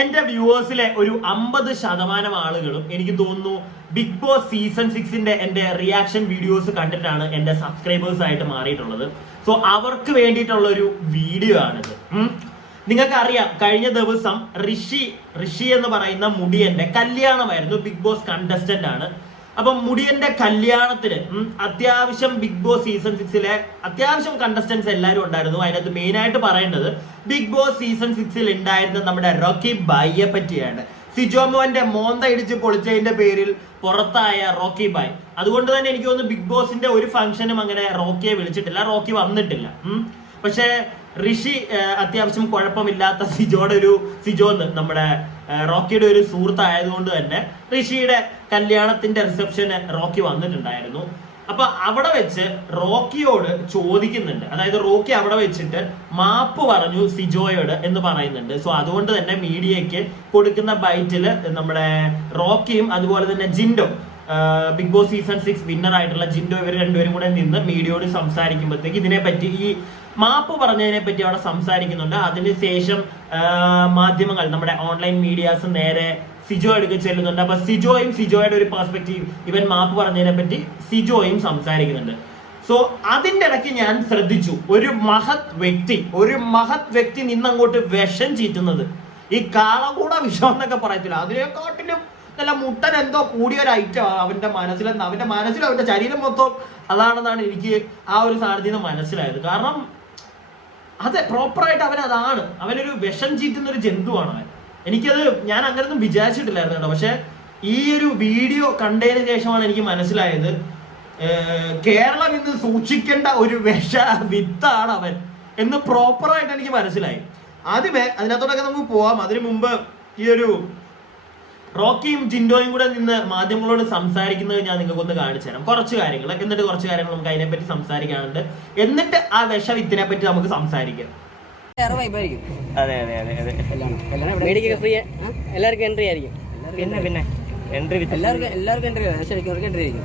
എന്റെ വ്യൂവേഴ്സിലെ ഒരു 50% ആളുകളും എനിക്ക് തോന്നുന്നു ബിഗ് ബോസ് സീസൺ 6ന്റെ എന്റെ റിയാക്ഷൻ വീഡിയോസ് കണ്ടിട്ടാണ് എന്റെ സബ്സ്ക്രൈബേഴ്സ് ആയിട്ട് മാറിയിട്ടുള്ളത്. സോ അവർക്ക് വേണ്ടിയിട്ടുള്ള ഒരു വീഡിയോ ആണിത്. നിങ്ങൾക്ക് അറിയാം, കഴിഞ്ഞ ദിവസം ഋഷി എന്ന് പറയുന്ന മുടിയന്റെ കല്യാണമായിരുന്നു. ബിഗ് ബോസ് കണ്ടസ്റ്റന്റ് ആണ്. അപ്പം മുടിയന്റെ കല്യാണത്തിന് അത്യാവശ്യം ബിഗ് ബോസ് സീസൺ 6ലെ അത്യാവശ്യം കണ്ടസ്റ്റൻസ് എല്ലാവരും ഉണ്ടായിരുന്നു. അതിനകത്ത് മെയിൻ ആയിട്ട് പറയേണ്ടത് ബിഗ് ബോസ് സീസൺ 6ൽ ഉണ്ടായിരുന്ന നമ്മുടെ റോക്കി ബായിയെ പറ്റിയാണ്. സിജോമോന്റെ മോന്ത ഇടിച്ച് പൊളിച്ചതിന്റെ പേരിൽ പുറത്തായ റോക്കി ബായ്. അതുകൊണ്ട് തന്നെ എനിക്ക് തോന്നുന്നു ബിഗ് ബോസിന്റെ ഒരു ഫംഗ്ഷനും അങ്ങനെ റോക്കിയെ വിളിച്ചിട്ടില്ല, റോക്കി വന്നിട്ടില്ല. പക്ഷേ ഋഷി അത്യാവശ്യം കുഴപ്പമില്ലാത്ത സിജോന്ന് നമ്മുടെ റോക്കിയുടെ ഒരു സുഹൃത്തായതുകൊണ്ട് തന്നെ ഋഷിയുടെ കല്യാണത്തിന്റെ റിസപ്ഷന് റോക്കി വന്നിട്ടുണ്ടായിരുന്നു. അപ്പൊ അവിടെ വെച്ച് റോക്കിയോട് ചോദിക്കുന്നുണ്ട്, അതായത് റോക്കി അവിടെ വെച്ചിട്ട് മാപ്പ് പറഞ്ഞു സിജോയോട് എന്ന് പറയുന്നുണ്ട്. സോ അതുകൊണ്ട് തന്നെ മീഡിയക്ക് കൊടുക്കുന്ന ബൈറ്റില് നമ്മുടെ റോക്കിയും അതുപോലെ തന്നെ Jinto, Bigg Boss season 6 winner ആയിട്ടുള്ള ജിൻഡോ, ഇവർ രണ്ടുപേരും കൂടെ നിന്ന് മീഡിയയോട് സംസാരിക്കുമ്പോഴത്തേക്ക് ഇതിനെപ്പറ്റി, ഈ മാപ്പ് പറഞ്ഞതിനെ പറ്റി അവിടെ സംസാരിക്കുന്നുണ്ട്. അതിനുശേഷം മാധ്യമങ്ങൾ, നമ്മുടെ ഓൺലൈൻ മീഡിയാസ് നേരെ സിജോ എടുത്ത് ചെല്ലുന്നുണ്ട്. അപ്പൊ സിജോയുടെ ഒരു പെർസ്പെക്റ്റീവ്, ഇവൻ മാപ്പ് പറഞ്ഞതിനെ പറ്റി സിജോയും സംസാരിക്കുന്നുണ്ട്. സോ അതിന്റെ ഇടയ്ക്ക് ഞാൻ ശ്രദ്ധിച്ചു, ഒരു മഹത് വ്യക്തി നിന്നങ്ങോട്ട് വിഷം ചീറ്റുന്നത്, ഈ കാളകൂട വിഷം എന്നൊക്കെ പറയത്തില്ല, അതിനെക്കാട്ടിലും നല്ല മുട്ടൻ എന്തോ കൂടിയ ഒരു ഐറ്റം അവന്റെ മനസ്സിലും അവന്റെ ശരീരം മൊത്തം അതാണെന്നാണ് എനിക്ക് ആ ഒരു സാധ്യത നിന്ന് മനസ്സിലായത്. കാരണം അത് പ്രോപ്പറായിട്ട് അവനൊരു വിഷം ചീറ്റുന്ന ഒരു ജന്തുവാണ് അവൻ. ഞാൻ അങ്ങനൊന്നും വിചാരിച്ചിട്ടില്ലായിരുന്നു കേട്ടോ. പക്ഷെ ഈ ഒരു വീഡിയോ കണ്ടതിന് ശേഷമാണ് എനിക്ക് മനസ്സിലായത്, കേരളം ഇന്ന് സൂക്ഷിക്കേണ്ട ഒരു വിത്താണ് അവൻ എന്ന് പ്രോപ്പറായിട്ട് എനിക്ക് മനസ്സിലായി. ആദ്യമേ അതിനകത്തോടൊക്കെ നമുക്ക് പോവാം. അതിനു മുമ്പ് ഈ ഒരു റോക്കിയും ജിൻഡോയും കൂടെ നിന്ന് മാധ്യമങ്ങളോട് സംസാരിക്കുന്നത് ഞാൻ നിങ്ങൾക്കൊന്ന് കാണിച്ചു തരാം, കുറച്ച് കാര്യങ്ങൾ. എന്നിട്ട് കുറച്ച് കാര്യങ്ങൾ നമുക്ക് അതിനെപ്പറ്റി സംസാരിക്കാനുണ്ട്. എന്നിട്ട് ആ വിഷവിത്തിനെ പറ്റി നമുക്ക് സംസാരിക്കാം. എല്ലാവർക്കും എൻട്രി ആയിരിക്കും. പിന്നെ എൻട്രി എല്ലാവർക്കും എൻട്രി ശരിക്കും എൻട്രി ആയിരിക്കും.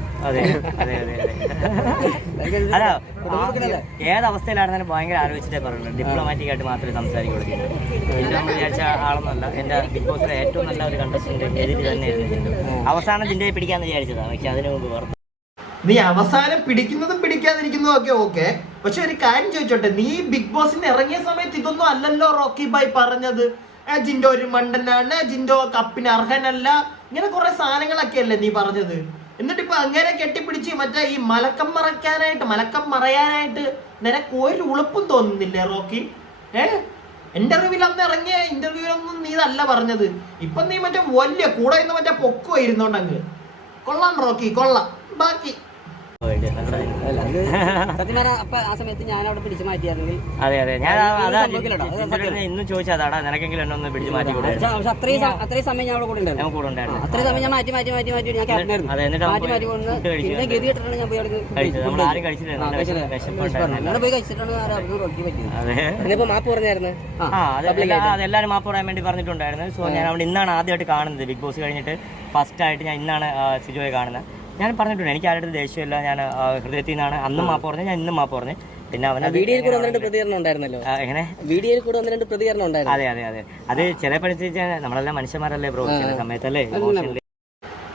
അല്ല, ഏതവസ്ഥയിലാണെന്നാലും ഭയങ്കര ആലോചിച്ചിട്ടേ പറയുള്ളൂ. ഡിപ്ലോമാറ്റിക് ആയിട്ട് മാത്രമേ സംസാരിക്കുള്ളൂ. നമ്മൾ വിചാരിച്ച ആളൊന്നുമല്ല. എന്റെ ബിഗ് ബോസിലെ ഏറ്റവും നല്ല ഒരു കണ്ടസ്റ്റന്റ് എതിര് തന്നെയായിരുന്നു. അവസാനം ജിൻഡോയെ പിടിക്കാന്ന് വിചാരിച്ചതാ, പക്ഷെ അതിനു മുമ്പ് പറഞ്ഞു. നീ അവസാനം പിടിക്കുന്നതും പിടിക്കാതിരിക്കുന്നതും ഒക്കെ ഓക്കെ, പക്ഷെ ഒരു കാര്യം ചോദിച്ചോട്ടെ, നീ ബിഗ് ബോസിന് ഇറങ്ങിയ സമയത്ത് ഇതൊന്നും അല്ലല്ലോ റോക്കി ബായ് പറഞ്ഞത്. ജിൻഡോ ഒരു മണ്ടനാണ്, ജിൻഡോ കപ്പിന് അർഹനല്ല, ഇങ്ങനെ കുറെ സാധനങ്ങളൊക്കെ അല്ലേ നീ പറഞ്ഞത്. എന്നിട്ട് ഇപ്പൊ അങ്ങനെ കെട്ടിപ്പിടിച്ച് മറ്റേ ഈ മലക്കം മറയാനായിട്ട് നിനക്ക് ഒരു ഉളുപ്പും തോന്നുന്നില്ലേ റോക്കി? എന്റെ അറിവിൽ അന്ന് ഇറങ്ങിയ ഇന്റർവ്യൂലൊന്നും നീ ഇതല്ല പറഞ്ഞത്. ഇപ്പൊ നീ മറ്റേ വലിയ കൂടെ ഇന്ന് മറ്റേ പൊക്കോ ഇരുന്നോണ്ടങ്ങ്. കൊള്ളാം റോക്കി, കൊള്ളാം. ബാക്കി ആ സമയത്ത് ഞാൻ അവിടെ പിടിച്ചു മാറ്റിയായിരുന്നെങ്കിൽ അതെ ഞാൻ ഇന്നും ചോദിച്ചതാടാ, നിനക്കെങ്കിലും എന്നെ ഒന്ന് പിടിച്ചു മാറ്റി കൂടെ. അത്രയും സമയം ഞാൻ അവിടെ കൂടെ ഉണ്ടായിരുന്നു. അത്രയും സമയം ഞാൻ മാറ്റി ഞാൻ ഗതി കിട്ടിട്ടാണ് ഞാൻ പോയി പോയി കഴിച്ചിട്ടാണ് ഇപ്പൊ മാപ്പ് പറഞ്ഞായിരുന്നു. അതെല്ലാരും മാപ്പ് പറയാൻ വേണ്ടി പറഞ്ഞിട്ടുണ്ടായിരുന്നു. സോ ഞാൻ അവിടെ ഇന്നാണ് ആദ്യമായിട്ട് കാണുന്നത്. ബിഗ് ബോസ് കഴിഞ്ഞിട്ട് ഫസ്റ്റ് ആയിട്ട് ഞാൻ ഇന്നാണ് സിജോയെ കാണുന്നത്. ഞാൻ പറഞ്ഞിട്ടുണ്ട്, എനിക്ക് ആരുടെ ദേഷ്യമില്ല, ഞാൻ ഹൃദയത്തിൽ നിന്നാണ് അന്നും മാപ്പ് പറഞ്ഞു, ഞാൻ ഇന്നും മാപ്പ് പറഞ്ഞു. പിന്നെ അവനെ വീഡിയോയിൽ കൂടെ 1-2 പ്രതികരണം ഉണ്ടായിരുന്നല്ലോ. എങ്ങനെ വീഡിയോയിൽ കൂടെ 1-2 പ്രതികരണം ഉണ്ടായിരുന്നു. അതെ അത് ചിലപ്പോഴത്തേക്ക് നമ്മളെല്ലാം മനുഷ്യന്മാരല്ലേ ബ്രോ, ചില സമയത്തല്ലേ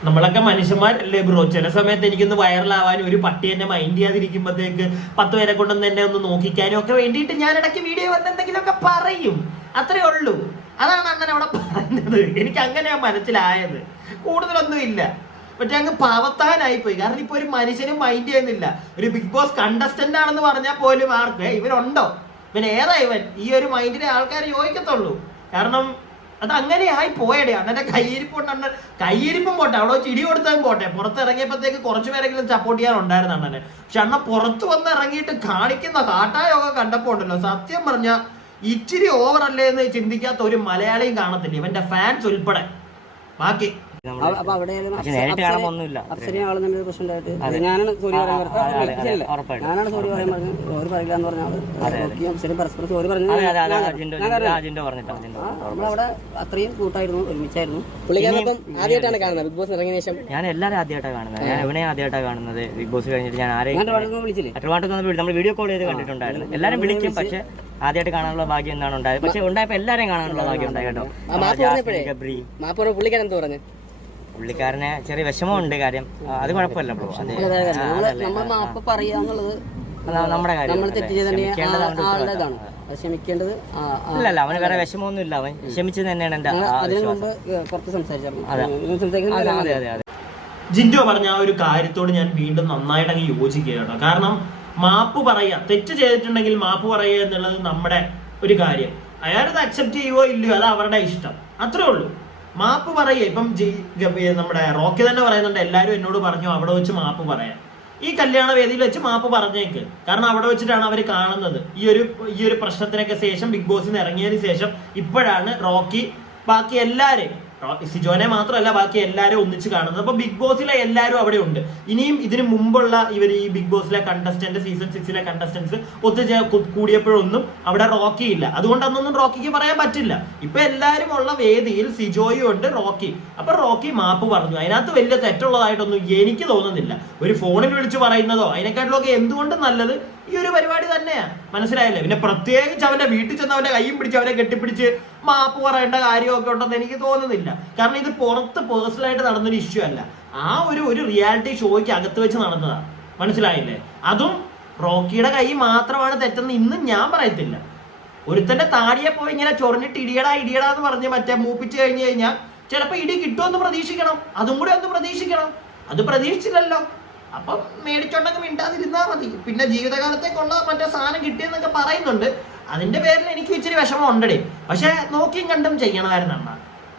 നമ്മളൊക്കെ മനുഷ്യന്മാരല്ലേ ബ്രോ. ചില സമയത്ത് എനിക്കൊന്ന് വൈറലാവാനും ഒരു പട്ടി എന്നെ മൈൻഡ് ചെയ്യാതിരിക്കുമ്പോഴത്തേക്ക് 10 പേരെ കൊണ്ടൊന്ന് എന്നെ ഒന്ന് നോക്കിക്കാനും ഒക്കെ വേണ്ടിയിട്ട് ഞാൻ ഇടയ്ക്ക് വീഡിയോ വന്ന് എന്തെങ്കിലുമൊക്കെ പറയും, അത്രേ ഉള്ളൂ. അതാണ് അണ്ണൻ അവിടെ പറഞ്ഞത്. എനിക്ക് അങ്ങനെയാ മനസ്സിലായത്, കൂടുതലൊന്നും ഇല്ല. പക്ഷെ അങ്ങ് പാവത്താനായി പോയി. കാരണം ഇപ്പൊ ഒരു മനുഷ്യനും മൈൻഡ് ചെയ്യുന്നില്ല. ഒരു ബിഗ് ബോസ് കണ്ടസ്റ്റന്റ് ആണെന്ന് പറഞ്ഞാൽ പോലും ആർക്ക് ഇവനുണ്ടോ, ഏതാ ഇവൻ, ഈ ഒരു മൈൻഡിലെ ആൾക്കാർ യോജിക്കത്തുള്ളൂ. കാരണം അത് അങ്ങനെയായി പോയടേ. അണ്ണന്റെ കയ്യിരിപ്പും പോട്ടെ, അവിടെ വെച്ച് ഇടി കൊടുത്തതും പോട്ടെ, പുറത്തിറങ്ങിയപ്പോഴത്തേക്ക് കുറച്ചു പേരെങ്കിലും സപ്പോർട്ട് ചെയ്യാനുണ്ടായിരുന്നു അണ്ണനെ. പക്ഷെ അണ്ണ പുറത്ത് വന്ന് ഇറങ്ങിയിട്ട് കാണിക്കുന്ന കാട്ടായൊക്കെ കണ്ടപ്പോ ഉണ്ടല്ലോ, സത്യം പറഞ്ഞ ഇച്ചിരി ഓവർ അല്ലേ എന്ന് ചിന്തിക്കാത്ത ഒരു മലയാളിയും കാണത്തില്ല, ഇവന്റെ ഫാൻസ് ഉൾപ്പെടെ. ബാക്കി അപ്പൊ അവിടെ പക്ഷെ നേരിട്ട് കാണുമ്പോ ഒന്നുമില്ല. അപ്സരയും ആളും തമ്മിൽ പ്രശ്നം ഉണ്ടായിട്ട് ഞാനാണ് സോറി പറയാൻ പറഞ്ഞത്. ഞാനാണ് സോറി പറയാൻ പറഞ്ഞത്. സോറി പറയില്ല എന്ന് പറഞ്ഞാൽ അപ്സരയും പരസ്പരം സോറി പറഞ്ഞു. നമ്മളവിടെ അത്രയും കൂട്ടായിരുന്നു, ഒരുമിച്ചായിരുന്നു. ആദ്യമായിട്ടാണ് കാണുന്നത് ബിഗ് ബോസ് ഇറങ്ങിയ ശേഷം. ഞാൻ എല്ലാവരും ആദ്യമായിട്ടാണ് കാണുന്നത്. ഞാൻ എവിടെ ആദ്യമായിട്ടാണ് കാണുന്നത്. ബിഗ് ബോസ് കഴിഞ്ഞിട്ട് ഞാൻ ആരെയും വിളിച്ചില്ലേ? നമ്മൾ വീഡിയോ കോൾ ചെയ്ത് കണ്ടിട്ടുണ്ടായിരുന്നു. എല്ലാവരും വിളിക്കും, പക്ഷെ ആദ്യമായിട്ട് കാണാനുള്ള ഭാഗ്യം എന്താണ് ഉണ്ടായത്. പക്ഷെ ഉണ്ടായപ്പോ എല്ലാവരെയും കാണാനുള്ള ഭാഗ്യം ഉണ്ടായി കേട്ടോ. പുള്ളിക്കാരൻ എന്ത് പറഞ്ഞു? പുള്ളിക്കാരനെ ചെറിയ വിഷമമുണ്ട്. കാര്യം അത് കുഴപ്പമില്ല. മാപ്പ് പറയാന്നുള്ളത് നമ്മുടെ കാര്യം ക്ഷമിക്കേണ്ടത്. ഇല്ലല്ല, അവന് വേറെ വിഷമമൊന്നും ഇല്ല. അവൻ ക്ഷമിച്ചത് തന്നെയാണ് എന്റെ പുറത്ത് സംസാരിച്ചു. അതെ അതെ അതെ. ജിൻഡോ പറഞ്ഞ ആ ഒരു കാര്യത്തോട് ഞാൻ വീണ്ടും നന്നായിട്ട് അങ്ങ് യോജിക്കുകയാണ്. കാരണം മാപ്പ് പറയുക, തെറ്റ് ചെയ്തിട്ടുണ്ടെങ്കിൽ മാപ്പ് പറയുക എന്നുള്ളത് നമ്മുടെ ഒരു കാര്യം. അയാളത് അക്സെപ്റ്റ് ചെയ്യുവോ ഇല്ലയോ അത് അവരുടെ ഇഷ്ടം, അത്രേ ഉള്ളൂ. മാപ്പ് പറയുക. ഇപ്പം നമ്മുടെ റോക്കി തന്നെ പറയുന്നുണ്ട്, എല്ലാവരും എന്നോട് പറഞ്ഞു അവിടെ വെച്ച് മാപ്പ് പറയാൻ. ഈ കല്യാണ വേദിയിൽ വെച്ച് മാപ്പ് പറഞ്ഞേക്ക്. കാരണം അവിടെ വെച്ചിട്ടാണ് അവർ കാണുന്നത്. ഈ ഒരു പ്രശ്നത്തിനൊക്കെ ശേഷം ബിഗ് ബോസിൽ നിന്ന് ഇറങ്ങിയതിന് ശേഷം ഇപ്പോഴാണ് റോക്കി ബാക്കി എല്ലാവരെയും, സിജോനെ മാത്രമല്ല ബാക്കി എല്ലാവരും ഒന്നിച്ച് കാണുന്നത്. അപ്പൊ ബിഗ് ബോസിലെ എല്ലാവരും അവിടെ ഉണ്ട്. ഇനിയും ഇതിനു മുമ്പുള്ള ഇവർ ഈ ബിഗ് ബോസിലെ കണ്ടസ്റ്റന്റ്, സീസൺ 6 കണ്ടസ്റ്റന്റ്സ് കൂടിയപ്പോഴൊന്നും അവിടെ റോക്കി ഇല്ല. അതുകൊണ്ട് അന്നൊന്നും റോക്കിക്ക് പറയാൻ പറ്റില്ല. ഇപ്പൊ എല്ലാവരും ഉള്ള വേദിയിൽ സിജോയും ഉണ്ട്, റോക്കി. അപ്പൊ റോക്കി മാപ്പ് പറഞ്ഞു. അതിനകത്ത് വലിയ തെറ്റുള്ളതായിട്ടൊന്നും എനിക്ക് തോന്നുന്നില്ല. ഒരു ഫോണിൽ വിളിച്ച് പറയുന്നതോ അതിനെക്കാട്ടിലൊക്കെ എന്തുകൊണ്ടും നല്ലത് ഈ ഒരു പരിപാടി തന്നെയാ. മനസ്സിലായില്ലേ? പിന്നെ പ്രത്യേകിച്ച് അവന്റെ വീട്ടിൽ ചെന്ന് അവന്റെ കൈയും പിടിച്ച് അവനെ കെട്ടിപ്പിടിച്ച് മാപ്പ് പറയേണ്ട കാര്യമൊക്കെ ഉണ്ടെന്ന് എനിക്ക് തോന്നുന്നില്ല. കാരണം ഇത് പുറത്ത് പേഴ്സണലായിട്ട് നടന്നൊരു ഇഷ്യൂ അല്ല. ആ ഒരു റിയാലിറ്റി ഷോയ്ക്ക് അകത്ത് വെച്ച് നടന്നതാണ്. മനസ്സിലായില്ലേ? അതും റോക്കിയുടെ കൈ മാത്രമാണ് തെറ്റെന്ന് ഇന്നും ഞാൻ പറയത്തില്ല. ഒരുത്തന്റെ താടിയെ പോയി ഇങ്ങനെ ചൊറിഞ്ഞിട്ട് ഇടിയടാ എന്ന് പറഞ്ഞ് മറ്റേ മൂപ്പിച്ച് കഴിഞ്ഞു കഴിഞ്ഞാൽ ചിലപ്പോൾ ഇടി കിട്ടുമെന്ന് പ്രതീക്ഷിക്കണം. അതും കൂടെ ഒന്ന് പ്രതീക്ഷിക്കണം. അത് പ്രതീക്ഷിച്ചില്ലല്ലോ. അപ്പം മേടിച്ചോണ്ടൊക്കെ മിണ്ടാതിരുന്നാ മതി. പിന്നെ ജീവിതകാലത്തേക്കുള്ള മറ്റേ സാധനം കിട്ടിയെന്നൊക്കെ പറയുന്നുണ്ട്. അതിന്റെ പേരിൽ എനിക്ക് ഇച്ചിരി വിഷമം ഉണ്ടേ. പക്ഷെ നോക്കിയും കണ്ടും ചെയ്യണമായിരുന്നു.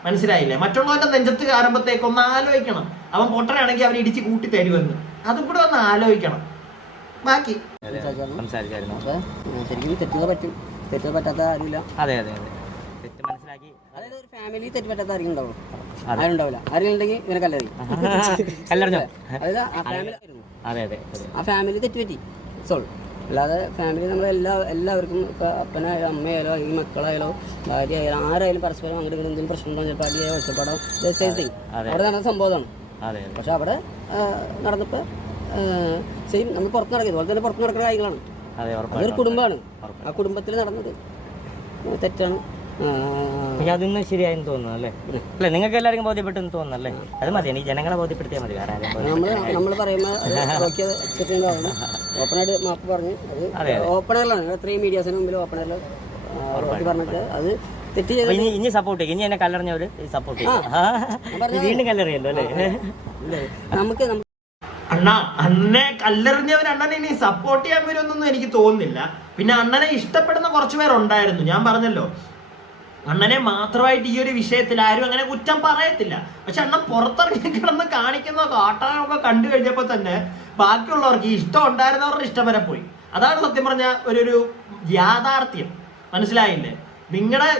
മനസ്സിലായില്ലേ? മറ്റുള്ളവന്റെ നെഞ്ചത്ത് കയറുമ്പോഴത്തേക്ക് ഒന്ന് ആലോചിക്കണം. അവൻ പൊട്ടനാണെങ്കിൽ അവൻ ഇടിച്ച് കൂട്ടി തരുമെന്ന്. അതും കൂടെ ഒന്ന് ആലോചിക്കണം. ബാക്കി ശരിക്കും തെറ്റുക പറ്റും. തെറ്റുക പറ്റാത്ത ആരുമില്ല. അതെ അതെ അതെ. തെറ്റ് മനസ്സിലാക്കി. അതായത് ഒരു ഫാമിലി തെറ്റ് പറ്റാത്ത ആരെങ്കിലും ഉണ്ടാവും? ആരും ഉണ്ടാവില്ല. ആരെങ്കിലും ഉണ്ടെങ്കിൽ ഇവനെ കല്ലറി. അതായത് ആ ഫാമിലി തെറ്റുപറ്റി സോൾ. അല്ലാതെ ഫാമിലി എല്ലാവർക്കും ഇപ്പോൾ അപ്പനായാലും അമ്മയായാലോ ഈ മക്കളായാലോ ഭാര്യ ആയാലും ആരായാലും പരസ്പരം അങ്ങോട്ട് ഇങ്ങോട്ട് എന്തെങ്കിലും പ്രശ്നം ഉണ്ടാകും. ചിലപ്പോൾ അടിയോ ഒച്ചപ്പാടോ സെയിം തിങ് അവിടെ നടന്ന സംഭവമാണ്. പക്ഷെ അവിടെ നടന്നപ്പോൾ സെയിം നമ്മൾ പുറത്ത് നടക്കുന്നത് അതുപോലെ തന്നെ പുറത്ത് നടക്കുന്ന കാര്യങ്ങളാണ്. അതൊരു കുടുംബമാണ്. ആ കുടുംബത്തിൽ നടന്നത് തെറ്റാണ്. അതൊന്നും ശരിയായെന്ന് തോന്നുന്നു അല്ലേ? അല്ലെ, നിങ്ങൾക്ക് എല്ലാവർക്കും ബോധ്യപ്പെട്ടെന്ന് തോന്നുന്നു അല്ലേ? അത് മതി, എനിക്ക് ജനങ്ങളെ ബോധ്യപ്പെടുത്തിയാൽ മതി. നമ്മൾ പറയുമ്പോൾ ഓപ്പണായിട്ട് മാപ്പ് പറഞ്ഞു. അത് ഓപ്പണറിലാണ്. എത്രയും മീഡിയാസിന് മുമ്പിൽ ഓപ്പണറിൽ പറഞ്ഞിട്ട് അത് തെറ്റ് ചെയ്ത് ഇനി സപ്പോർട്ട് ചെയ്യും. ഇനി എന്നെ കല്ലെറിഞ്ഞവര് സപ്പോർട്ട് ചെയ്യും. വീണ്ടും കല്ലെറിയല്ലോ അല്ലേ? നമുക്ക് അണ്ണനെ കല്ലെറിഞ്ഞവർ അണ്ണനെ ഇനി സപ്പോർട്ട് ചെയ്യാൻ വരുമെന്നൊന്നും എനിക്ക് തോന്നുന്നില്ല. പിന്നെ അണ്ണനെ ഇഷ്ടപ്പെടുന്ന കുറച്ചു പേരുണ്ടായിരുന്നു. ഞാൻ പറഞ്ഞല്ലോ, അണ്ണനെ മാത്രമായിട്ട് ഈ ഒരു വിഷയത്തിൽ ആരും അങ്ങനെ കുറ്റം പറയത്തില്ല. പക്ഷെ അണ്ണൻ പുറത്തിറങ്ങി കിടന്ന് കാണിക്കുന്ന കാട്ടാനൊക്കെ കണ്ടു കഴിഞ്ഞപ്പോൾ തന്നെ ബാക്കിയുള്ളവർക്ക് ഇഷ്ടം ഉണ്ടായിരുന്നവരുടെ ഇഷ്ടം വരെ പോയി. അതാണ് സത്യം പറഞ്ഞ ഒരു യാഥാർത്ഥ്യം. മനസ്സിലായില്ലേ?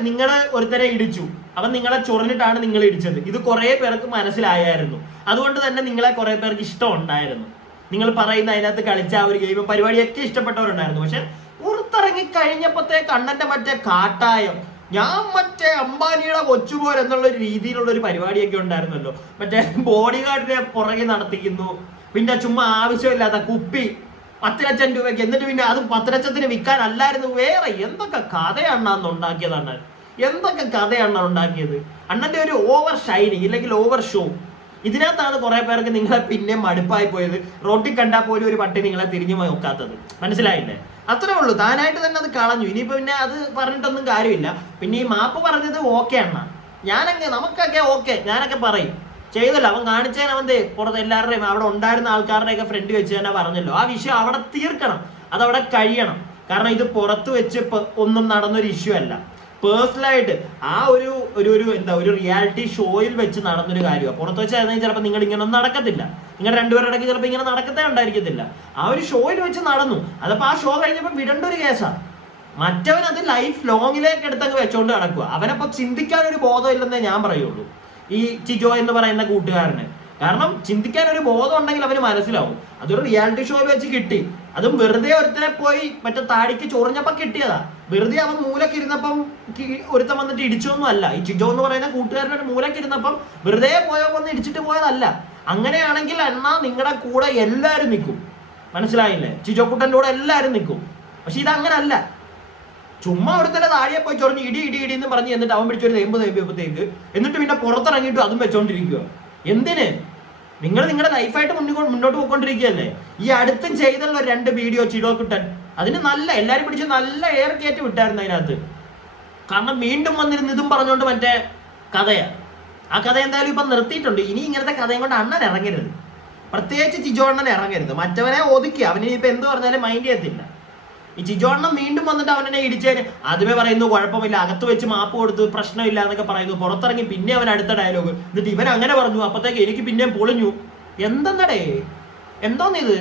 നിങ്ങള് ഒരുത്തരെ ഇടിച്ചു, അവൻ നിങ്ങളെ ചൊറിഞ്ഞിട്ടാണ് നിങ്ങൾ ഇടിച്ചത്. ഇത് കുറെ പേർക്ക് മനസ്സിലായായിരുന്നു. അതുകൊണ്ട് തന്നെ നിങ്ങളെ കുറെ പേർക്ക് ഇഷ്ടം ഉണ്ടായിരുന്നു. നിങ്ങൾ പറയുന്ന അതിനകത്ത് കളിച്ച ആ ഒരു ഗെയിമും പരിപാടിയൊക്കെ ഇഷ്ടപ്പെട്ടവരുണ്ടായിരുന്നു. പക്ഷെ പുറത്തിറങ്ങി കഴിഞ്ഞപ്പോഴത്തേക്ക് അണ്ണന്റെ മറ്റേ കാട്ടായം, ഞാൻ മറ്റേ അംബാനിയുടെ കൊച്ചുപോലെ എന്നുള്ള ഒരു രീതിയിലുള്ള ഒരു പരിപാടിയൊക്കെ ഉണ്ടായിരുന്നല്ലോ. മറ്റേ ബോഡി ഗാർഡിനെ പുറകെ നടത്തിക്കുന്നു. പിന്നെ ചുമ്മാ ആവശ്യമില്ലാത്ത കുപ്പി 10 ലക്ഷം രൂപയ്ക്ക്, എന്നിട്ട് പിന്നെ അത് 10 ലക്ഷത്തിന് വിൽക്കാനല്ലായിരുന്നു. വേറെ എന്തൊക്കെ കഥയാണ് അന്ന് ഉണ്ടാക്കിയത് അണ്ണൻ. എന്തൊക്കെ കഥയാണ് ഉണ്ടാക്കിയത്. അണ്ണന്റെ ഒരു ഓവർ ഷൈനിങ് ഇല്ലെങ്കിൽ ഓവർ ഷോ, ഇതിനകത്താണ് കുറെ പേർക്ക് നിങ്ങളെ പിന്നെ മടുപ്പായി പോയത്. റോട്ടിൽ കണ്ടാൽ പോലും ഒരു പട്ടി നിങ്ങളെ തിരിഞ്ഞു നോക്കാത്തത്. മനസ്സിലായില്ലേ? അത്രേ ഉള്ളൂ. താനായിട്ട് തന്നെ അത് കളഞ്ഞു. ഇനിയിപ്പോ പിന്നെ അത് പറഞ്ഞിട്ടൊന്നും കാര്യമില്ല. പിന്നെ ഈ മാപ്പ് പറഞ്ഞത് ഓക്കെ അണ്ണ, നമുക്കൊക്കെ ഓക്കെ, ഞാനൊക്കെ പറയും. ചെയ്തല്ലോ, അവൻ കാണിച്ചതിന് അവൻ പുറത്ത് എല്ലാവരുടെയും അവിടെ ഉണ്ടായിരുന്ന ആൾക്കാരുടെയൊക്കെ ഫ്രണ്ട് വെച്ച് തന്നെ പറഞ്ഞല്ലോ. ആ വിഷയം അവിടെ തീർക്കണം, അതവിടെ കഴിയണം. കാരണം ഇത് പുറത്ത് വെച്ച് ഒന്നും നടന്നൊരു ഇഷ്യൂ അല്ല. പേഴ്സണലായിട്ട് ആ ഒരു റിയാലിറ്റി ഷോയിൽ വെച്ച് നടന്നൊരു കാര്യമാണ്. പുറത്ത് വെച്ചായിരുന്നെങ്കിൽ ചിലപ്പോൾ നിങ്ങൾ ഇങ്ങനൊന്നും നടക്കത്തില്ല. നിങ്ങൾ രണ്ടുപേരുടെ ഇടയ്ക്ക് ചിലപ്പോൾ ഇങ്ങനെ നടക്കത്തേ ഉണ്ടായിരിക്കത്തില്ല. ആ ഒരു ഷോയിൽ വെച്ച് നടന്നു. അതപ്പോൾ ആ ഷോ കഴിഞ്ഞപ്പോൾ വിടേണ്ട ഒരു കേസാണ്. മറ്റവൻ അത് ലൈഫ് ലോങ്ങിലേക്ക് എടുത്തങ്ങ് വെച്ചോണ്ട് നടക്കുക. അവനപ്പോൾ ചിന്തിക്കാനൊരു ബോധം ഇല്ലെന്നേ ഞാൻ പറയുള്ളൂ. ഈ ചിജോ എന്ന് പറയുന്ന കൂട്ടുകാരന്. കാരണം ചിന്തിക്കാൻ ഒരു ബോധം ഉണ്ടെങ്കിൽ അവന് മനസ്സിലാവും. അതൊരു റിയാലിറ്റി ഷോയിൽ വെച്ച് കിട്ടി. അതും വെറുതെ ഒരുത്തനെ പോയി മറ്റേ താടിക്ക് ചൊറിഞ്ഞപ്പോ കിട്ടിയതാ. വെറുതെ അവൻ മൂലക്ക് ഇരുന്നപ്പം ഒരുത്തൻ വന്നിട്ട് ഇടിച്ചൊന്നും അല്ല. ഈ ചിജോ എന്ന് പറയുന്ന കൂട്ടുകാരനൊരു മൂലക്ക് ഇരുന്നപ്പം വെറുതെ വന്ന് ഇടിച്ചിട്ട് പോയതല്ല. അങ്ങനെയാണെങ്കിൽ എന്നാ നിങ്ങളുടെ കൂടെ എല്ലാവരും നിൽക്കും. മനസ്സിലായില്ലേ? ചിജോ കുട്ടൻ്റെ കൂടെ എല്ലാവരും നിൽക്കും. പക്ഷെ ഇതങ്ങനല്ല. ചുമ്മാ ഒരുത്തന്നെ താഴെ പോയി ചൊറിഞ്ഞ് ഇടി ഇടി ഇടി എന്ന് പറഞ്ഞ് എന്നിട്ട് അവൻ പിടിച്ചൊരു തേമ്പത്തേക്ക് എന്നിട്ട് പിന്നെ പുറത്തിറങ്ങിയിട്ട് അതും വെച്ചോണ്ടിരിക്കുക. എന്തിന്? നിങ്ങൾ നിങ്ങളുടെ ലൈഫായിട്ട് മുന്നോട്ട് പോയിക്കൊണ്ടിരിക്കുകയല്ലേ. ഈ അടുത്തും ചെയ്തല്ലോ 2 വീഡിയോ ചിജോ കുട്ടൻ. അതിന് നല്ല എല്ലാരും പിടിച്ച് നല്ല എയർ കയറ്റി വിട്ടായിരുന്നു അതിനകത്ത്. കാരണം വീണ്ടും വന്നിരുന്ന് ഇതും പറഞ്ഞുകൊണ്ട് മറ്റേ കഥയാ. ആ കഥ എന്തായാലും ഇപ്പൊ നിർത്തിയിട്ടുണ്ട്. ഇനി ഇങ്ങനത്തെ കഥയും കൊണ്ട് അണ്ണൻ ഇറങ്ങരുത്. പ്രത്യേകിച്ച് ചിജോ അണ്ണൻ ഇറങ്ങരുത്. മറ്റവനെ ഒതുക്കി അവന് ഇപ്പൊ എന്ത് പറഞ്ഞാലും മൈൻഡ് ചെയ്യത്തില്ല. ഈ ചിജോ അണ്ണൻ വീണ്ടും വന്നിട്ട് അവനെ ഇടിച്ചേന് ആദ്യമേ പറയുന്നു കുഴപ്പമില്ല, അകത്ത് വെച്ച് മാപ്പ് കൊടുത്ത് പ്രശ്നമില്ല എന്നൊക്കെ പറയുന്നു. പുറത്തിറങ്ങി പിന്നെ അവൻ അടുത്ത ഡയലോഗ് എന്നിട്ട് ഇവൻ അങ്ങനെ പറഞ്ഞു. അപ്പത്തേക്ക് എനിക്ക് പിന്നെയും പൊളിഞ്ഞു. എന്തെന്നടേ എന്തോന്നിത്?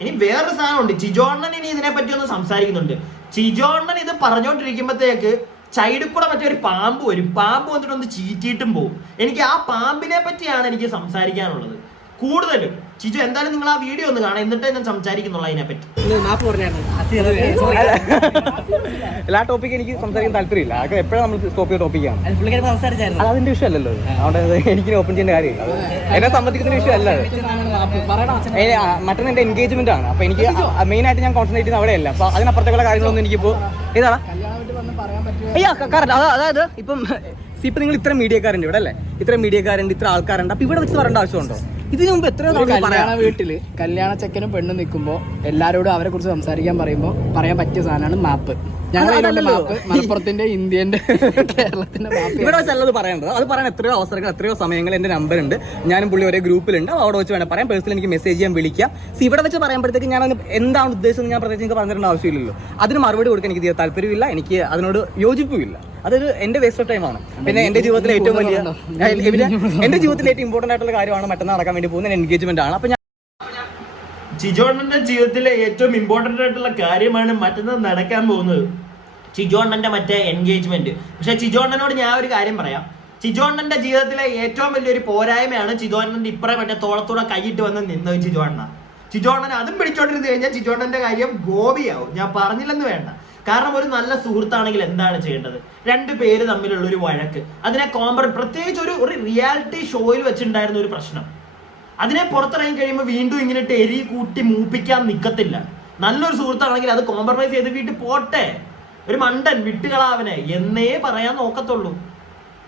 ഇനി വേറൊരു സാധനമുണ്ട്. ചിജോ അണ്ണൻ ഇനി ഇതിനെ പറ്റി ഒന്ന് സംസാരിക്കുന്നുണ്ട്. ചിജോ അണ്ണൻ ഇത് പറഞ്ഞോണ്ടിരിക്കുമ്പോഴത്തേക്ക് സൈഡിൽ കൂടെ മറ്റൊരു പാമ്പ് വരും. പാമ്പ് വന്നിട്ട് ഒന്ന് ചീറ്റിയിട്ടും പോകും. എനിക്ക് ആ പാമ്പിനെ പറ്റിയാണ് എനിക്ക് സംസാരിക്കാനുള്ളത് കൂടുതലും. ചിജു എന്തായാലും നിങ്ങൾ ആ വീഡിയോ ഒന്ന് കാണാം, എന്നിട്ടേ ഞാൻ സംസാരിക്കുന്നുള്ളൂ അതിനെപ്പറ്റി. എല്ലാ ടോപ്പിക്ക് എനിക്ക് സംസാരിക്കാൻ താല്പര്യമില്ല. അതൊക്കെ എപ്പോഴും നമ്മൾ സ്റ്റോപ്പ് ചെയ്ത ടോപ്പിക്കാണ്. അത് അതിന്റെ വിഷയമല്ലല്ലോ. അതുകൊണ്ട് എനിക്ക് ഓപ്പൺ ചെയ്യേണ്ട കാര്യമില്ല. എന്നെ സംബന്ധിക്കുന്ന വിഷയമല്ല. മറ്റൊന്ന് എന്റെ എൻഗേജ്മെന്റ് ആണ്. അപ്പൊ എനിക്ക് മെയിൻ ആയിട്ട് ഞാൻ കോൺസെൻട്രേറ്റ് ചെയ്യുന്ന അവിടെയല്ല. അപ്പൊ അതിനപ്പുറത്തേക്കുള്ള കാര്യങ്ങളൊന്നും എനിക്കിപ്പോ ഏതാണ് അതായത് ഇപ്പം നിങ്ങൾ ഇത്ര മീഡിയക്കാരുണ്ട് ഇവിടെ അല്ലേ, ഇത്ര മീഡിയക്കാരുണ്ട്, ഇത്ര ആൾക്കാരുണ്ട്. അപ്പൊ ഇവിടെ വെച്ച് പറയേണ്ട ആവശ്യമുണ്ടോ? ഇതിനു മുമ്പ് എത്ര കല്യാണ വീട്ടില് കല്യാണ ചെക്കനും പെണ്ണും നിൽക്കുമ്പോ എല്ലാരോടും അവരെ കുറിച്ച് സംസാരിക്കാൻ പറയുമ്പോ പറയാൻ പറ്റിയ സാധനമാണ് മാപ്പ്. ഞങ്ങളുടെ മാപ്പ് മലപ്പുറത്തിന്റെ, ഇന്ത്യന്റെ, കേരളത്തിന്റെ മാപ്പ് ഇവിടെ വെച്ചല്ലത് പറയേണ്ടത്. അത് പറയാൻ എത്രയോ അവസരങ്ങൾ, എത്രയോ സമയങ്ങൾ. എന്റെ നമ്പർ ഉണ്ട്, ഞാനും പുള്ളി ഒരേ ഗ്രൂപ്പിലുണ്ട്. അവിടെ വെച്ച് വേണം പറയാം. പേഴ്സണൽ എനിക്ക് മെസ്സേജ് ചെയ്യാൻ, വിളിക്കാം. ഇവിടെ വെച്ച് പറയുമ്പോഴത്തേക്ക് ഞാൻ എന്താണ് ഉദ്ദേശം ഞാൻ പ്രത്യേകിച്ച് നിങ്ങൾക്ക് പറഞ്ഞിട്ടുള്ള ആവശ്യമില്ലല്ലോ. അതിന് മറുപടി കൊടുക്കാൻ എനിക്ക് തീരെ താല്പര്യമില്ല. എനിക്ക് അതിനോട് യോജിപ്പുമില്ല. അതൊരു എന്റെ വേസ്റ്റ് ഓഫ് ടൈമാണ്. പിന്നെ എന്റെ ജീവിതത്തിലെ ഏറ്റവും വലിയ എന്റെ ജീവിതത്തിലെ ഏറ്റവും ഇമ്പോർട്ടന്റ് ആയിട്ടുള്ള കാര്യമാണ് മറ്റന്നാൾ നടക്കാൻ വേണ്ടി പോകുന്ന എൻഗേജ്മെന്റ് ആണ്. അപ്പൊ ചിജോ അണ്ണന്റെ ജീവിതത്തിലെ ഏറ്റവും ഇമ്പോർട്ടന്റ് ആയിട്ടുള്ള കാര്യമാണ് മറ്റന്നാൾ നടക്കാൻ പോകുന്നത്, ചിജോ അണ്ണന്റെ മറ്റേ എൻഗേജ്മെന്റ്. പക്ഷെ ചിജോ അണ്ണനോട് ഞാൻ ഒരു കാര്യം പറയാം. ചിജോ അണ്ണന്റെ ജീവിതത്തിലെ ഏറ്റവും വലിയൊരു പോരായ്മയാണ് ചിജോ അണ്ണന്റെ ഇപ്പറേ മറ്റേ തോളത്തൂടെ കൈയിട്ട് വന്ന് നിന്നത് ചിജോ അണ്ണ. ചിജോ അണ്ണൻ അതും പിടിച്ചോണ്ടിരുന്ന് കഴിഞ്ഞാൽ ചിജോ അണ്ണന്റെ കാര്യം ഗോപിയാവും. ഞാൻ പറഞ്ഞില്ലെന്ന് വേണ്ട. കാരണം ഒരു നല്ല സുഹൃത്താണെങ്കിൽ എന്താണ് ചെയ്യേണ്ടത്? 2 പേര് തമ്മിലുള്ള ഒരു വഴക്ക്, അതിനെ പ്രത്യേകിച്ച് ഒരു റിയാലിറ്റി ഷോയിൽ വെച്ചിട്ടുണ്ടായിരുന്ന ഒരു പ്രശ്നം, അതിനെ പുറത്തിറങ്ങി കഴിയുമ്പോൾ വീണ്ടും ഇങ്ങനെ എരി കൂട്ടി മൂപ്പിക്കാൻ നിൽക്കത്തില്ല. നല്ലൊരു സുഹൃത്താണെങ്കിൽ അത് കോംപ്രമൈസ് ചെയ്ത് വീട്ടിൽ പോട്ടെ. ഒരു മണ്ടൻ വിട്ടുകളാവനെ എന്നേ പറയാൻ നോക്കത്തുള്ളൂ.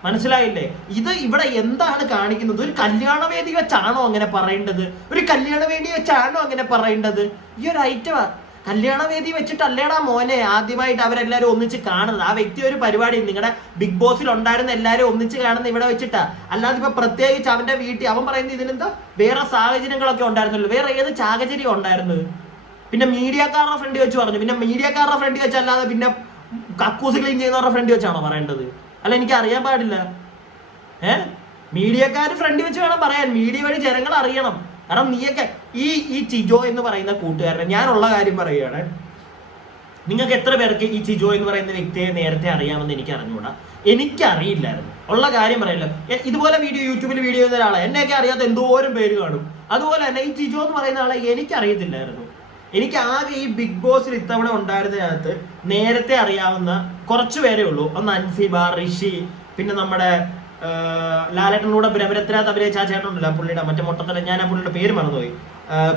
മനസ്സിലായില്ലേ? ഇത് ഇവിടെ എന്താണ് കാണിക്കുന്നത്? ഒരു കല്യാണവേദി വെച്ചാണോ അങ്ങനെ പറയേണ്ടത്? ഒരു കല്യാണവേദി വെച്ചാണോ അങ്ങനെ പറയേണ്ടത്? ഈ ഒരു ഐറ്റമാ. കല്യാണവേദി വെച്ചിട്ടല്ലേടാ മോനെ ആദ്യമായിട്ട് അവരെല്ലാരും ഒന്നിച്ച് കാണുന്നത്. ആ വ്യക്തി ഒരു പരിപാടി നിങ്ങളുടെ ബിഗ് ബോസിൽ ഉണ്ടായിരുന്ന എല്ലാരും ഒന്നിച്ച് കാണുന്ന ഇവിടെ വെച്ചിട്ടാ. അല്ലാതെ ഇപ്പൊ പ്രത്യേകിച്ച് അവന്റെ വീട്ടിൽ അവൻ പറയുന്നത് ഇതിനെന്താ വേറെ സാഹചര്യങ്ങളൊക്കെ ഉണ്ടായിരുന്നല്ലോ. വേറെ ഏത് സാഹചര്യം ഉണ്ടായിരുന്നത്? പിന്നെ മീഡിയക്കാരുടെ ഫ്രണ്ട് വെച്ച് പറഞ്ഞു. പിന്നെ മീഡിയക്കാരുടെ ഫ്രണ്ട് വെച്ചല്ലാതെ പിന്നെ കക്കൂസ് ക്ലീൻ ചെയ്യുന്നവരുടെ ഫ്രണ്ട് വെച്ചാണോ പറയേണ്ടത്? അല്ല, എനിക്ക് അറിയാൻ പാടില്ല. മീഡിയക്കാർ ഫ്രണ്ട് വെച്ച് വേണം പറയാൻ. മീഡിയ വഴി ജനങ്ങൾ അറിയണം. കാരണം നീയൊക്കെ ഈ ചിജോ എന്ന് പറയുന്ന കൂട്ടുകാരനെ ഞാനുള്ള കാര്യം പറയുകയാണ്. നിങ്ങൾക്ക് എത്ര പേർക്ക് ഈ ചിജോ എന്ന് പറയുന്ന വ്യക്തിയെ നേരത്തെ അറിയാമെന്ന് എനിക്ക് അറിഞ്ഞുകൂടാ. എനിക്കറിയില്ലായിരുന്നു. ഉള്ള കാര്യം പറയല്ലോ. ഇതുപോലെ യൂട്യൂബിൽ വീഡിയോ ചെയ്യുന്ന ഒരാളെ എന്നെയൊക്കെ അറിയാത്ത എന്തോരം പേര് കാണും. അതുപോലെ തന്നെ ഈ ചിജോ എന്ന് പറയുന്ന ആളെ എനിക്കറിയത്തില്ലായിരുന്നു. എനിക്ക് ആകെ ഈ ബിഗ് ബോസിൽ ഇത്തവണ ഉണ്ടായിരുന്നതിനകത്ത് നേരത്തെ അറിയാവുന്ന കുറച്ച് പേരേ ഉള്ളൂ. ഒന്ന് അൻസിബ, ഋഷി, പിന്നെ നമ്മുടെ ലാലേട്ടനൂടെ ബ്രഹ്മരത്തിനകത്ത് അഭിനയിച്ച ആ ചേട്ടനുണ്ടല്ലോ, പുള്ളിയുടെ മറ്റേ മുട്ടത്തല, ഞാൻ ആ പുള്ളിയുടെ പേര് മറന്നുപോയി,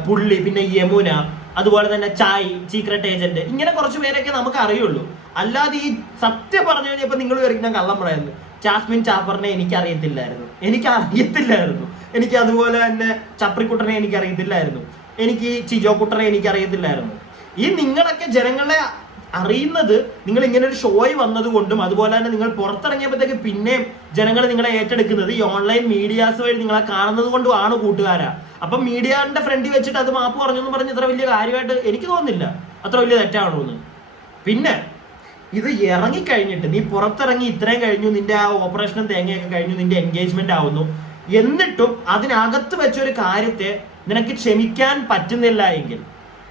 പുള്ളി, പിന്നെ യമുന, അതുപോലെ തന്നെ ചായ്, സീക്രട്ട് ഏജന്റ്, ഇങ്ങനെ കുറച്ച് പേരൊക്കെ നമുക്ക് അറിയുള്ളൂ. അല്ലാതെ ഈ സത്യം പറഞ്ഞു കഴിഞ്ഞപ്പോൾ നിങ്ങൾ വരയ്ക്കും ഞാൻ കള്ളം പറയുന്നത്, ജാസ്മിൻ ചാപ്പറിനെ എനിക്കറിയത്തില്ലായിരുന്നു. എനിക്ക് അതുപോലെ തന്നെ ചപ്രിക്കുട്ടനെ എനിക്കറിയത്തില്ലായിരുന്നു. എനിക്ക് ഈ ചിജോ കുട്ടനെ എനിക്കറിയത്തില്ലായിരുന്നു. ഈ നിങ്ങളൊക്കെ ജനങ്ങളെ അറിയുന്നത് നിങ്ങൾ ഇങ്ങനെ ഒരു ഷോയിൽ വന്നത് കൊണ്ടും അതുപോലെ തന്നെ നിങ്ങൾ പുറത്തിറങ്ങിയപ്പോഴത്തേക്ക് പിന്നെയും ജനങ്ങൾ നിങ്ങളെ ഏറ്റെടുക്കുന്നത് ഈ ഓൺലൈൻ മീഡിയാസ് വഴി നിങ്ങളെ കാണുന്നത് കൊണ്ടുമാണ് കൂട്ടുകാരാ. അപ്പം മീഡിയന്റെ ഫ്രണ്ടിൽ വെച്ചിട്ട് അത് മാപ്പ് പറഞ്ഞു എന്ന് പറഞ്ഞ് ഇത്ര വലിയ കാര്യമായിട്ട് എനിക്ക് തോന്നുന്നില്ല അത്ര വലിയ തെറ്റാണോ എന്ന്. പിന്നെ ഇത് ഇറങ്ങിക്കഴിഞ്ഞിട്ട് നീ പുറത്തിറങ്ങി ഇത്രയും കഴിഞ്ഞു, നിന്റെ ആ ഓപ്പറേഷനും തേങ്ങയൊക്കെ കഴിഞ്ഞു, നിന്റെ എൻഗേജ്മെന്റ് ആവുന്നു, എന്നിട്ടും അതിനകത്ത് വെച്ചൊരു കാര്യത്തെ നിനക്ക് ക്ഷമിക്കാൻ പറ്റുന്നില്ല എങ്കിൽ,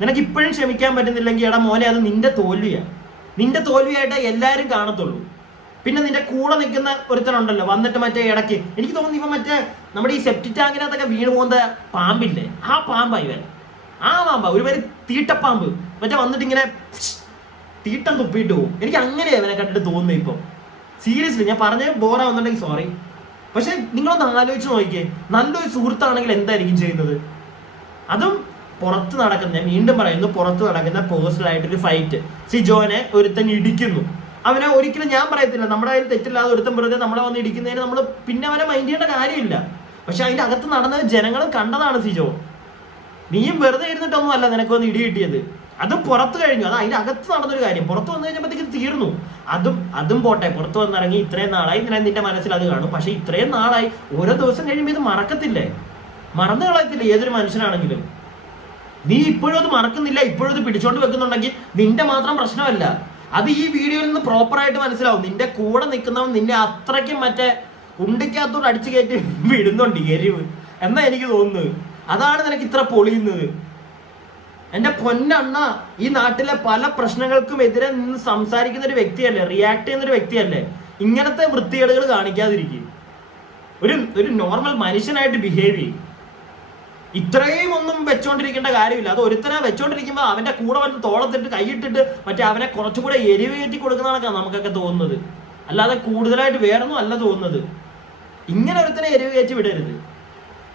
നിനക്ക് ഇപ്പോഴും ക്ഷമിക്കാൻ പറ്റുന്നില്ലെങ്കിൽ എടാ മോനെ അത് നിന്റെ തോൽവിയാണ്. നിന്റെ തോൽവിയായിട്ടേ എല്ലാവരും കാണത്തുള്ളൂ. പിന്നെ നിന്റെ കൂടെ നിൽക്കുന്ന ഒരുത്തനുണ്ടല്ലോ വന്നിട്ട് മറ്റേ ഇടയ്ക്ക് എനിക്ക് തോന്നുന്നു ഇവൻ മറ്റേ നമ്മുടെ ഈ സെപ്റ്റി ടാങ്കിനകത്തൊക്കെ വീണ് പോകുന്ന പാമ്പില്ലേ, ആ പാമ്പാ ഇവൻ. ആ പാമ്പാ ഒരു പേര് തീട്ടപ്പാമ്പ്, മറ്റേ വന്നിട്ട് ഇങ്ങനെ തീട്ടം തുപ്പിയിട്ട് പോകും. എനിക്ക് അങ്ങനെയാ ഇവനെ കണ്ടിട്ട് തോന്നുന്നു ഇപ്പൊ. സീരിയസ്ലി ഞാൻ പറഞ്ഞ ബോറാവുന്നുണ്ടെങ്കിൽ സോറി. പക്ഷെ നിങ്ങളൊന്ന് ആലോചിച്ച് നോക്കിയേ, നല്ലൊരു സുഹൃത്താണെങ്കിൽ എന്തായിരിക്കും ചെയ്യുന്നത്? അതും പുറത്ത് നടക്കുന്ന, ഞാൻ വീണ്ടും പറയുന്നു, പുറത്ത് നടക്കുന്ന പേഴ്സണൽ ആയിട്ടൊരു ഫൈറ്റ്. സിജോനെ ഒരുത്തൻ ഇടിക്കുന്നു, അവനെ ഒരിക്കലും ഞാൻ പറയത്തില്ല നമ്മുടെ കയ്യിൽ തെറ്റില്ലാതെ ഒരുത്തൻ വെറുതെ നമ്മളെ വന്ന് ഇടിക്കുന്നതിന് നമ്മൾ പിന്നെ അവനെ മൈൻഡ് ചെയ്യേണ്ട കാര്യമില്ല. പക്ഷെ അതിന്റെ അകത്ത് നടന്ന ജനങ്ങൾ കണ്ടതാണ് സിജോ. നീയും വെറുതെ ഇരുന്നിട്ടൊന്നും അല്ല നിനക്ക് വന്ന് ഇടി കിട്ടിയത്, അതും പുറത്ത് കഴിഞ്ഞു. അത് അതിന്റെ അകത്ത് നടന്നൊരു കാര്യം. പുറത്ത് വന്നു കഴിഞ്ഞപ്പോഴത്തേക്ക് തീർന്നു. അതും പോട്ടെ, പുറത്ത് വന്നിറങ്ങി ഇത്രയും നാളായി, നിന്റെ മനസ്സിൽ അത് കാണും. പക്ഷെ ഇത്രയും നാളായി, ഓരോ ദിവസം കഴിയുമ്പോൾ ഇത് മറക്കത്തില്ലേ? മറന്നു കളയത്തില്ലേ ഏതൊരു മനുഷ്യനാണെങ്കിലും? നീ ഇപ്പോഴും അത് മറക്കുന്നില്ല, ഇപ്പോഴും അത് പിടിച്ചോണ്ട് വെക്കുന്നുണ്ടെങ്കിൽ നിന്റെ മാത്രം പ്രശ്നമല്ല, അത് ഈ വീഡിയോയിൽ നിന്ന് പ്രോപ്പറായിട്ട് മനസ്സിലാവും. നിന്റെ കൂടെ നിൽക്കുന്നവൻ നിന്നെ അത്രയ്ക്കും മറ്റേ കുണ്ടിക്കകത്തോട് അടിച്ചു കയറ്റി വിടുന്നുണ്ട് എരിവ് എന്നാ എനിക്ക് തോന്നുന്നത്. അതാണ് നിനക്ക് ഇത്ര പൊളിയുന്നത്. എന്റെ പൊന്നണ്ണ, ഈ നാട്ടിലെ പല പ്രശ്നങ്ങൾക്കും എതിരെ നിന്ന് സംസാരിക്കുന്ന ഒരു വ്യക്തിയല്ലേ, റിയാക്ട് ചെയ്യുന്ന ഒരു വ്യക്തിയല്ലേ. ഇങ്ങനത്തെ വൃത്തികേടുകൾ കാണിക്കാതിരിക്കും. ഒരു നോർമൽ മനുഷ്യനായിട്ട് ബിഹേവ് ചെയ്യും. ഇത്രയും ഒന്നും വെച്ചോണ്ടിരിക്കേണ്ട കാര്യമില്ല. അത് ഒരുത്തനെ വെച്ചോണ്ടിരിക്കുമ്പോൾ അവന്റെ കൂടെ വന്ന് തോളത്തിട്ട് കൈയിട്ടിട്ട് മറ്റേ അവനെ കുറച്ചുകൂടെ എരിവ് കയറ്റി കൊടുക്കുന്നതാണ് നമുക്കൊക്കെ തോന്നുന്നത്, അല്ലാതെ കൂടുതലായിട്ട് വേറൊന്നും അല്ല തോന്നുന്നത്. ഇങ്ങനെ ഒരുത്തനെ എരിവ് കയറ്റി വിടരുത്,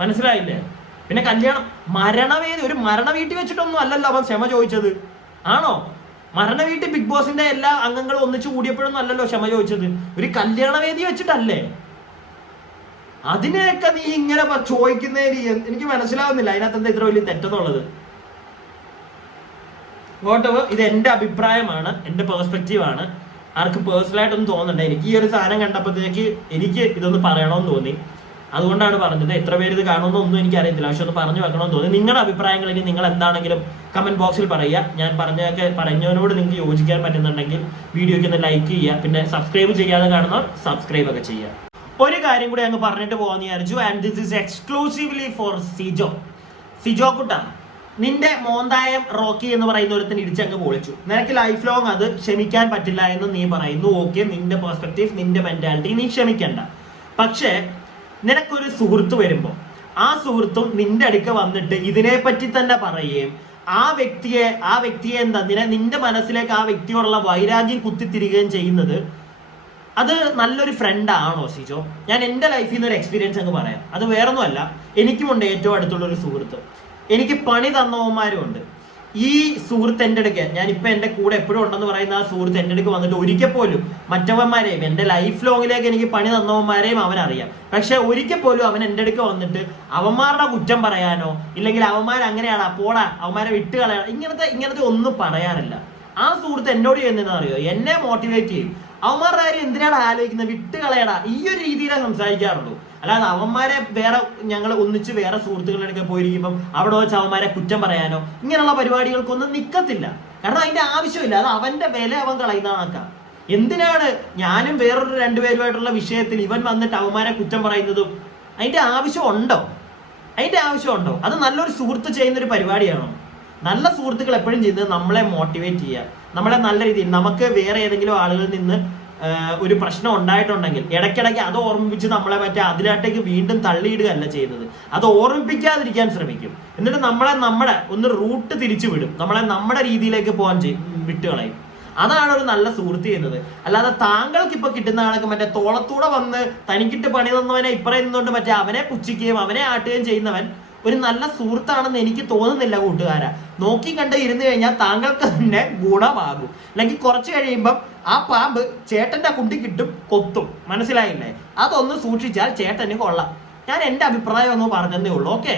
മനസ്സിലായില്ലേ? പിന്നെ കല്യാണം, ഒരു മരണ വീട്ടിൽ വെച്ചിട്ടൊന്നും അല്ലല്ലോ അവൻ ക്ഷമ ചോദിച്ചത്, ആണോ? മരണ വീട്ടിൽ ബിഗ് ബോസിന്റെ എല്ലാ അംഗങ്ങളും ഒന്നിച്ചു കൂടിയപ്പോഴൊന്നും അല്ലല്ലോ ക്ഷമ ചോദിച്ചത്, ഒരു കല്യാണ വേദി വെച്ചിട്ടല്ലേ. അതിനെയൊക്കെ നീ ഇങ്ങനെ ചോദിക്കുന്നതിന് എനിക്ക് മനസ്സിലാവുന്നില്ല അതിനകത്ത് എന്താ ഇത്ര വലിയ തെറ്റെന്നുള്ളത്. വോട്ടവ്, ഇത് എന്റെ അഭിപ്രായമാണ്, എന്റെ പേഴ്സ്പെക്റ്റീവാണ്. ആർക്ക് പേഴ്സണലായിട്ടൊന്നും തോന്നണ്ട. എനിക്ക് ഈ ഒരു സാധനം കണ്ടപ്പോഴത്തേക്ക് എനിക്ക് ഇതൊന്ന് പറയണമെന്ന് തോന്നി, അതുകൊണ്ടാണ് പറഞ്ഞത്. എത്ര പേര് ഇത് കാണുമെന്നൊന്നും എനിക്ക് അറിയത്തില്ല, പക്ഷെ ഒന്ന് പറഞ്ഞു വെക്കണമെന്ന് തോന്നി. നിങ്ങളുടെ അഭിപ്രായങ്ങൾ ഇനി നിങ്ങൾ എന്താണെങ്കിലും കമന്റ് ബോക്സിൽ പറയുക. ഞാൻ പറഞ്ഞവരോട് നിങ്ങൾക്ക് യോജിക്കാൻ പറ്റുന്നുണ്ടെങ്കിൽ വീഡിയോയ്ക്ക് ഒന്ന് ലൈക്ക് ചെയ്യുക, പിന്നെ സബ്സ്ക്രൈബ് ചെയ്യാതെ കാണുന്നവർ സബ്സ്ക്രൈബ് ഒക്കെ ചെയ്യുക. ഒരു കാര്യം കൂടി അങ്ങ് പറഞ്ഞിട്ട് പോകാന്ന് വിചാരിച്ചു. And this is exclusively for Sijo കുട്ട. നിന്റെ മോന്തായം റോക്കി എന്ന് പറയുന്ന ഒരുത്തിന് ഇടിച്ചങ്ങ് പൊളിച്ചു. നിനക്ക് ലൈഫ് ലോങ് അത് ക്ഷമിക്കാൻ പറ്റില്ല എന്ന് നീ പറയുന്നു. ഓക്കെ, നിന്റെ പെർസ്പെക്റ്റീവ്, നിന്റെ മെന്റാലിറ്റി നീ ക്ഷമിക്കണ്ട. പക്ഷേ നിനക്കൊരു സുഹൃത്ത് വരുമ്പോൾ ആ സുഹൃത്തും നിന്റെ അടുക്ക വന്നിട്ട് ഇതിനെപ്പറ്റി തന്നെ പറയുകയും ആ വ്യക്തിയെ എന്താ നിന്റെ മനസ്സിലേക്ക് ആ വ്യക്തിയോടുള്ള വൈരാഗ്യം കുത്തിത്തിരികുകയും ചെയ്യുന്നത്, അത് നല്ലൊരു ഫ്രണ്ട് ആണോ സിജോ? ഞാൻ എൻ്റെ ലൈഫിൽ നിന്ന് ഒരു എക്സ്പീരിയൻസ് അങ്ങ് പറയാം. അത് വേറൊന്നുമല്ല, എനിക്കുമുണ്ട് ഏറ്റവും അടുത്തുള്ള ഒരു സുഹൃത്ത്. എനിക്ക് പണി തന്നവന്മാരും ഉണ്ട്. ഈ സുഹൃത്ത് എൻ്റെ അടുക്ക്, ഞാനിപ്പോൾ എൻ്റെ കൂടെ എപ്പോഴും ഉണ്ടെന്ന് പറയുന്ന ആ സുഹൃത്ത് എൻ്റെ അടുക്ക് വന്നിട്ട് ഒരിക്കൽ പോലും മറ്റവന്മാരെയും എൻ്റെ ലൈഫ് ലോങ്ങിലേക്ക് എനിക്ക് പണി തന്നവന്മാരെയും അവനറിയാം. പക്ഷെ ഒരിക്കൽ പോലും അവൻ എൻ്റെ അടുക്ക് വന്നിട്ട് അവന്മാരുടെ കുറ്റം പറയാനോ ഇല്ലെങ്കിൽ അവന്മാർ അങ്ങനെയാണ് പോടാ അവന്മാരെ വിട്ട് കളയാനോ ഇങ്ങനത്തെ ഒന്നും പറയാറില്ല. ആ സുഹൃത്ത് എന്നോട് ചെയ്യുന്നതെന്ന് അറിയോ, എന്നെ മോട്ടിവേറ്റ് ചെയ്യും. അവന്മാരുടെ കാര്യം എന്തിനാണ് ആലോചിക്കുന്നത്, വിട്ട് കളയടാ, ഈ ഒരു രീതിയിലാണ് സംസാരിക്കാറുള്ളൂ. അല്ലാതെ അവന്മാരെ വേറെ ഞങ്ങൾ ഒന്നിച്ച് വേറെ സുഹൃത്തുക്കളുടെ അടുക്കെ പോയിരിക്കുമ്പം അവിടെ വെച്ച് അവന്മാരെ കുറ്റം പറയാനോ ഇങ്ങനെയുള്ള പരിപാടികൾക്കൊന്നും നിൽക്കത്തില്ല. കാരണം അതിന്റെ ആവശ്യമില്ല, അത് അവന്റെ വില അവൻ കളയുന്നതാണൊക്കെ. എന്തിനാണ് ഞാനും വേറൊരു രണ്ടുപേരുമായിട്ടുള്ള വിഷയത്തിൽ ഇവൻ വന്നിട്ട് അവന്മാരെ കുറ്റം പറയുന്നതും? അതിന്റെ ആവശ്യമുണ്ടോ? അത് നല്ലൊരു സുഹൃത്ത് ചെയ്യുന്നൊരു പരിപാടിയാണോ? നല്ല സുഹൃത്തുക്കൾ എപ്പോഴും ചെയ്യുന്നത് നമ്മളെ മോട്ടിവേറ്റ് ചെയ്യുക, നമ്മളെ നല്ല രീതിയിൽ. നമുക്ക് വേറെ ഏതെങ്കിലും ആളുകളിൽ നിന്ന് ഒരു പ്രശ്നം ഉണ്ടായിട്ടുണ്ടെങ്കിൽ ഇടയ്ക്കിടയ്ക്ക് അത് ഓർമ്മിപ്പിച്ച് നമ്മളെ അതിലാട്ടേക്ക് വീണ്ടും തള്ളിയിടുകയല്ല ചെയ്യുന്നത്, അത് ഓർമ്മിപ്പിക്കാതിരിക്കാൻ ശ്രമിക്കും. എന്നിട്ട് നമ്മളെ ഒന്ന് റൂട്ട് തിരിച്ചു വിടും, നമ്മളെ നമ്മുടെ രീതിയിലേക്ക് പോകാൻ വിട്ടുകളയും. അതാണ് ഒരു നല്ല സുഹൃത്ത് ചെയ്യുന്നത്. അല്ലാതെ താങ്കൾക്ക് ഇപ്പൊ കിട്ടുന്ന ആൾക്ക് തോളത്തൂടെ വന്ന് തനിക്കിട്ട് പണി തന്നവനെ ഇപ്പറേ നിന്നുകൊണ്ട് അവനെ പുച്ഛിക്കുകയും അവനെ ആട്ടുകയും ചെയ്യുന്നവൻ ഒരു നല്ല സുഹൃത്താണെന്ന് എനിക്ക് തോന്നുന്നില്ല കൂട്ടുകാരാ. നോക്കി കണ്ട് ഇരുന്ന് കഴിഞ്ഞാൽ താങ്കൾക്ക് തന്നെ ഗുണമാകും. അല്ലെങ്കിൽ കുറച്ച് കഴിയുമ്പം ആ പാമ്പ് ചേട്ടന്റെ കുണ്ടി കിട്ടും, കൊത്തും. മനസ്സിലായില്ലേ? അതൊന്ന് സൂക്ഷിച്ചാൽ ചേട്ടന് കൊള്ളാം. ഞാൻ എൻ്റെ അഭിപ്രായം ഒന്ന് പറഞ്ഞതേ ഉള്ളൂ. ഓക്കെ.